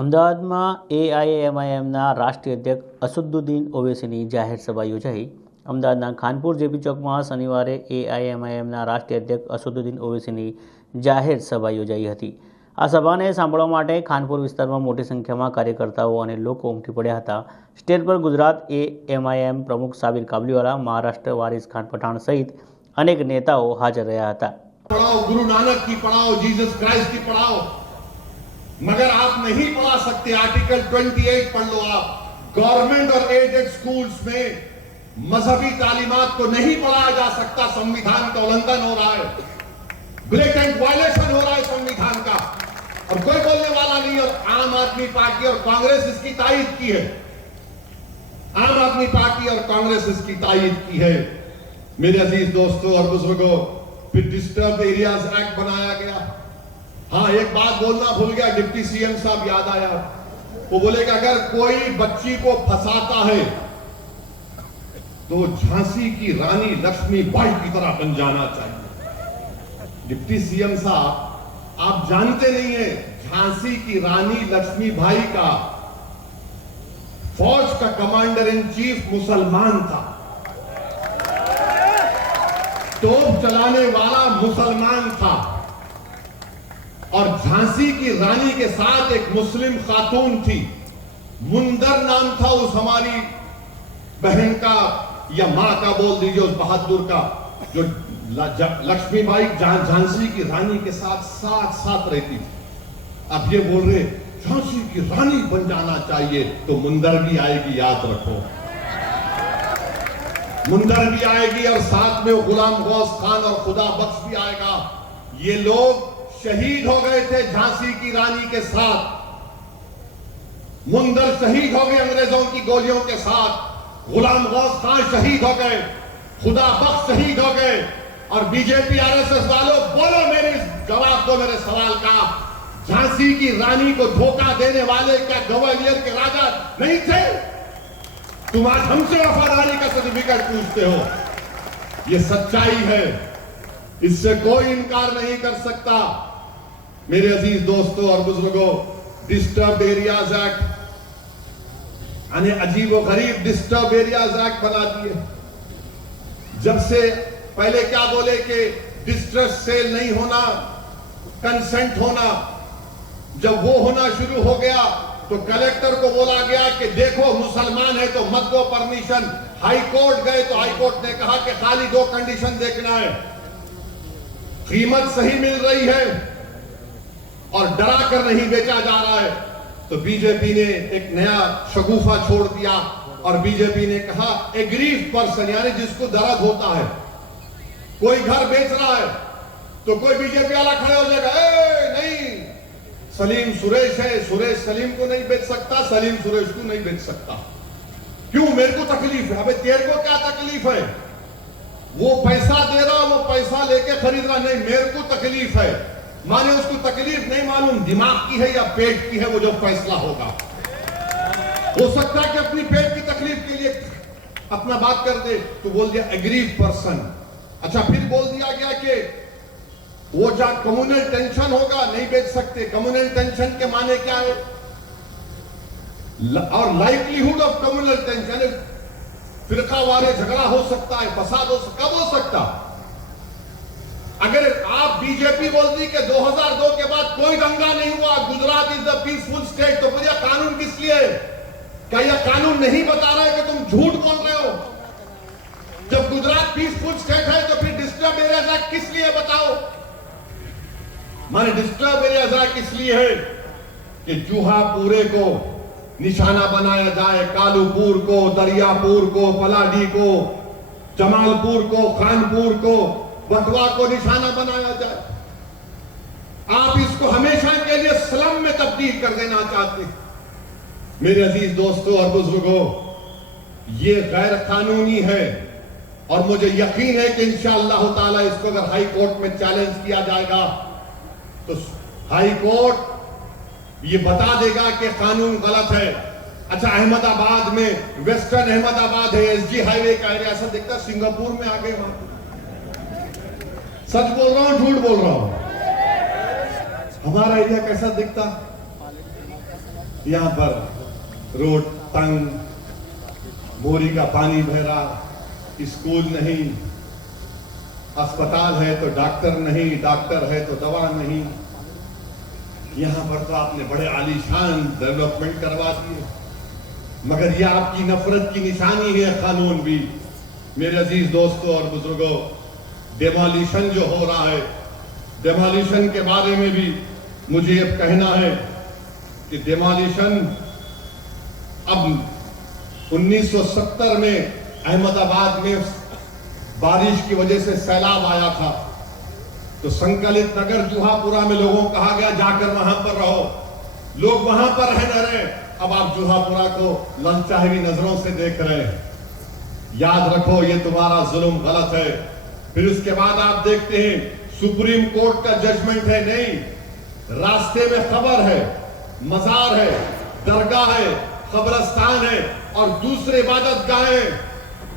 અમદાવાદમાં એઆઈએમઆઈએમના રાષ્ટ્રીય અધ્યક્ષ અસદુદ્દીન ઓવૈસીની જાહેર સભા યોજાઈ। અમદાવાદના ખાનપુર જેપી ચોકમાં શનિવારે એઆઈએમઆઈએમના રાષ્ટ્રીય અધ્યક્ષ અસદુદ્દીન ઓવૈસીની જાહેર સભા યોજાઈ હતી। આ સભાને સાંભળવા માટે ખાનપુર વિસ્તારમાં મોટી સંખ્યામાં કાર્યકર્તાઓ અને લોકો ઉમટી પડ્યા હતા। સ્ટેજ પર ગુજરાત એએમઆઈએમ પ્રમુખ સાબિર કાબલીવાલા, મહારાષ્ટ્ર વારિસ ખાન પઠાણ સહિત અનેક નેતાઓ હાજર રહ્યા હતા। पढ़ाओ, गुरु नानक की पढ़ाओ, जीसस क्राइस्ट की पढ़ाओ, मगर आप नहीं पढ़ा सकते। आर्टिकल 28 पढ़ लो आप। गवर्नमेंट और एडेड स्कूल्स में मजहबी तालीमात को नहीं पढ़ाया जा सकता। संविधान का उल्लंघन हो रहा है, ब्लेटेंट वायलेशन हो रहा है संविधान का, और कोई बोलने वाला नहीं। और आम आदमी पार्टी और कांग्रेस इसकी तायद की है। आम आदमी पार्टी और कांग्रेस इसकी तायद की है। मेरे अजीज दोस्तों और बुजुर्गों, फिर डिस्टर्ब एरियाज एक्ट बनाया गया। हाँ, एक बात बोलना भूल गया, डिप्टी सीएम साहब याद आया। वो बोले कि अगर कोई बच्ची को फंसाता है तो झांसी की रानी लक्ष्मीबाई की तरह बन जाना चाहिए। डिप्टी सीएम साहब, आप जानते नहीं है, झांसी की रानी लक्ष्मीबाई का फौज का कमांडर इन चीफ मुसलमान था, तोप चलाने वाला मुसलमान था। और झांसी की रानी के साथ एक मुस्लिम खातून थी, मुंदर नाम था उस हमारी बहन का, या मां का बोल दीजिए, उस बहादुर का, जो लक्ष्मीबाई झांसी की रानी के साथ साथ साथ रहती थी। अब ये बोल रहे झांसी की रानी बन जाना चाहिए, तो मुंदर भी आएगी, याद रखो। मुंदर भी आएगी और साथ में गुलाम गौस खान और खुदा बख्श भी आएगा। ये लोग शहीद हो गए थे झांसी की रानी के साथ। मुंदर शहीद हो गए अंग्रेजों की गोलियों के साथ, गुलाम गौस खान शहीद हो गए, खुदा बख्श शहीद हो गए। और बीजेपी आरएसएस वालों, बोलो, मेरे जवाब दो मेरे सवाल का। झांसी की रानी को धोखा देने वाले क्या ग्वालियर के राजा नहीं थे? तुम आज हमसे वफादारी का सर्टिफिकेट पूछते हो। ये सच्चाई है, इससे कोई इनकार नहीं कर सकता। मेरे अजीज दोस्तों और बुजुर्गों, डिस्टर्ब एरियाज एक्ट, यानी अजीब व गरीब डिस्टर्ब एरियाज एक्ट बना दिए। जब से पहले क्या बोले कि डिस्ट्रेस सेल नहीं होना, कंसेंट होना। जब वो होना शुरू हो गया तो कलेक्टर को बोला गया कि देखो मुसलमान है तो मत दो परमिशन। हाई कोर्ट गए तो हाई कोर्ट ने कहा कि खाली 2 कंडीशन देखना है, कीमत सही मिल रही है और डरा कर नहीं बेचा जा रहा है। तो बीजेपी ने एक नया शगुफा छोड़ दिया और बीजेपी ने कहा एग्रीव पर्सन, यानी जिसको दर्द होता है, कोई घर बेच रहा है तो कोई बीजेपी वाला खड़े हो जाएगा, नहीं, सलीम सुरेश है, सुरेश सलीम को नहीं बेच सकता, सलीम सुरेश को नहीं बेच सकता। क्यों? मेरे को तकलीफ है। अबे तेरे को क्या तकलीफ है? वो पैसा दे रहा, वो पैसा लेके खरीद रहा, नहीं, मेरे को तकलीफ है। माने उसको तकलीफ नहीं मालूम दिमाग की है या पेट की है, वो जो फैसला होगा। हो सकता है कि अपनी पेट की तकलीफ के लिए अपना बात कर दे, तो बोल दिया एग्रीव पर्सन। अच्छा, फिर बोल दिया गया कि वो जहां कम्युनल टेंशन होगा नहीं बेच सकते। कम्युनल टेंशन के माने क्या है? और लाइवलीहुड ऑफ कम्युनल टेंशन, फिरकावारे झगड़ा हो सकता है, फसाद हो, कब हो सकता? अगर आप बीजेपी बोलती कि 2002 के बाद कोई दंगा नहीं हुआ, Gujarat is the peaceful state, तो फिर यह कानून किस लिए? क्या यह कानून नहीं बता रहा है कि तुम झूठ बोल रहे हो? जब गुजरात पीसफुल स्टेट है तो फिर डिस्टर्ब एरियाज एक्ट किस लिए? बताओ। माने डिस्टर्ब एरियाज एक्ट इसलिए है कि जूहापुरे को निशाना बनाया जाए, कालूपुर को, दरियापुर को, पलाडी को, जमालपुर को, खानपुर को, बटवा को निशाना बनाया जाए। आप इसको हमेशा के लिए स्लम में तब्दील कर देना चाहते हैं। मेरे अजीज दोस्तों और बुजुर्गों, ये गैर कानूनी है और मुझे यकीन है कि इंशाअल्लाह ताला इसको अगर हाई कोर्ट में चैलेंज किया जाएगा तो हाई कोर्ट ये बता देगा कि कानून गलत है। अच्छा, अहमदाबाद में, वेस्टर्न अहमदाबाद है, एसजी हाईवे का एरिया, ऐसा दिखता सिंगापुर में आ गए वहां। सच बोल रहा हूं, झूठ बोल रहा हूं? हमारा एरिया कैसा दिखता? यहाँ पर रोड तंग, मोरी का पानी बह रहा, स्कूल नहीं, अस्पताल है तो डॉक्टर नहीं, डॉक्टर है तो दवा नहीं। यहाँ पर तो आपने बड़े आलीशान डेवलपमेंट करवा दिए, मगर यह आपकी नफरत की निशानी है कानून भी। मेरे अजीज दोस्तों और बुजुर्गों, डेमोलिशन जो हो रहा है, डेमोलिशन के बारे में भी मुझे अब कहना है कि डेमोलिशन अब 1970 में अहमदाबाद में बारिश की वजह से सैलाब आया था, तो संकलित नगर जुहापुरा में लोगों को कहा गया जाकर वहां पर रहो। लोग वहां पर रह न रहे, अब आप जुहापुरा को ललचाहवी नजरों से देख रहे हैं। याद रखो, ये तुम्हारा जुल्म गलत है। फिर उसके बाद आप देखते हैं सुप्रीम कोर्ट का जजमेंट है, नहीं, रास्ते में कब्र है, मजार है, दरगाह है, कब्रस्तान है और दूसरे इबादत गाहें।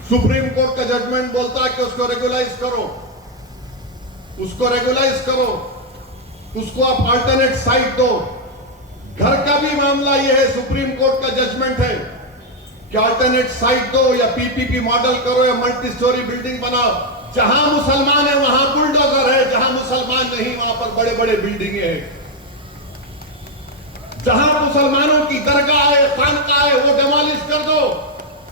सुप्रीम कोर्ट का जजमेंट बोलता है कि उसको रेगुलाइज करो, उसको रेगुलाइज करो, उसको आप अल्टरनेट साइट दो। घर का भी मामला यह है, सुप्रीम कोर्ट का जजमेंट है कि अल्टरनेट साइट दो या पीपीपी मॉडल करो या मल्टी स्टोरी बिल्डिंग बनाओ। जहां मुसलमान है वहां बुलडोजर है, जहां मुसलमान नहीं वहां पर बड़े बड़े बिल्डिंगें हैं। जहां मुसलमानों की दरगाह है, खानका है, वो डेमोलिश कर दो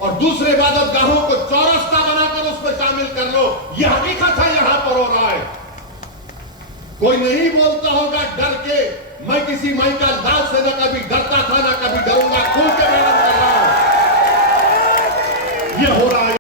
और दूसरे इबादत गाहों को चौरस्ता बनाकर उसमें शामिल कर लो। यह हकीकत है, यहां पर हो रहा है। कोई नहीं बोलता होगा डर के, मैं किसी माई का दाल से न कभी डरता था, न कभी डरूंगा, खुल के